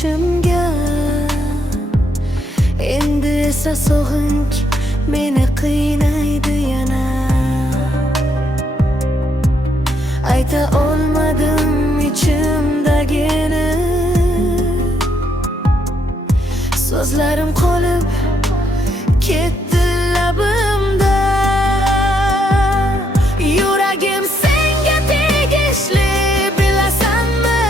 ichimga. Endi esa sog'inch meni qiynaydi yana. Ayta olmadim ichimdagini, so'zlarim qolib ketdi labimda. Yuragim senga tegishli, bilasanmi?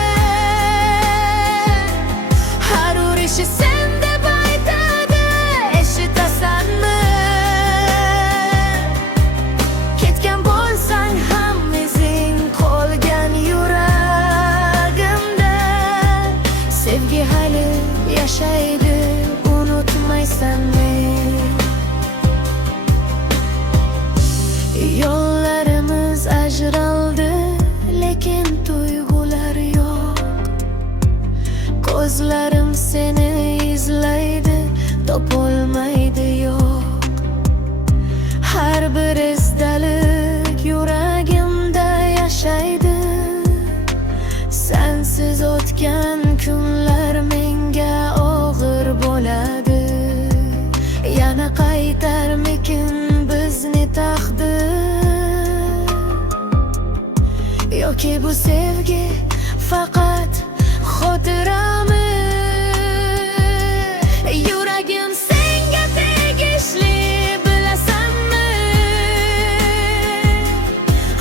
Har urishi sen deb aytadi, eshitasanmi? Ketgan bo'lsang ham izing qolgan yuragimda. Sevgi hali yashaydi, unutmaysanmi? Yo'llarimiz ajraldi, lekin tuyg'ular yo'q. Ko'zlarim seni izlaydi, topolmaydi yo'q. Har bir esdalik yuragimda yashaydi. Sensiz o'tgan kunlar menga og'ir bo'ladi. Yana qaytarmikin bizni taqdir? Yoki bu sevgi faqat xotirami? Yuragim senga tegishli, bilasanmi?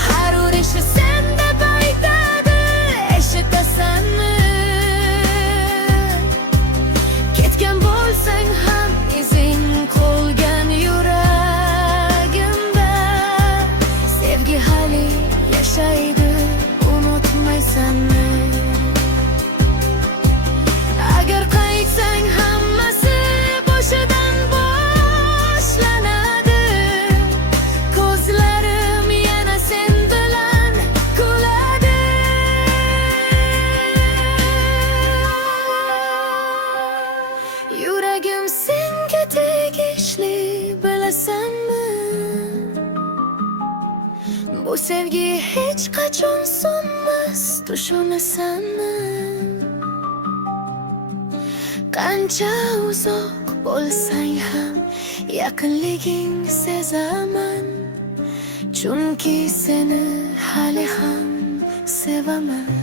Har urishi sen deb aytadi, eshitasanmi? Ketgan bo'lsang ham izing qolgan yuragimda. Sevgi hali yashaydi, unutmaysanmi? Agar qaytsang hammasi boshidan boshlanadi. Ko'zlarim yana sen bilan kuladi. Yuragim senga tegishli, bilasanmi? Bu sevgi hech qachon so'nmas, tushunasanmi? Qancha uzoq bo'lsang ham yaqinliging sezaman. Chunki seni hali ham sevaman.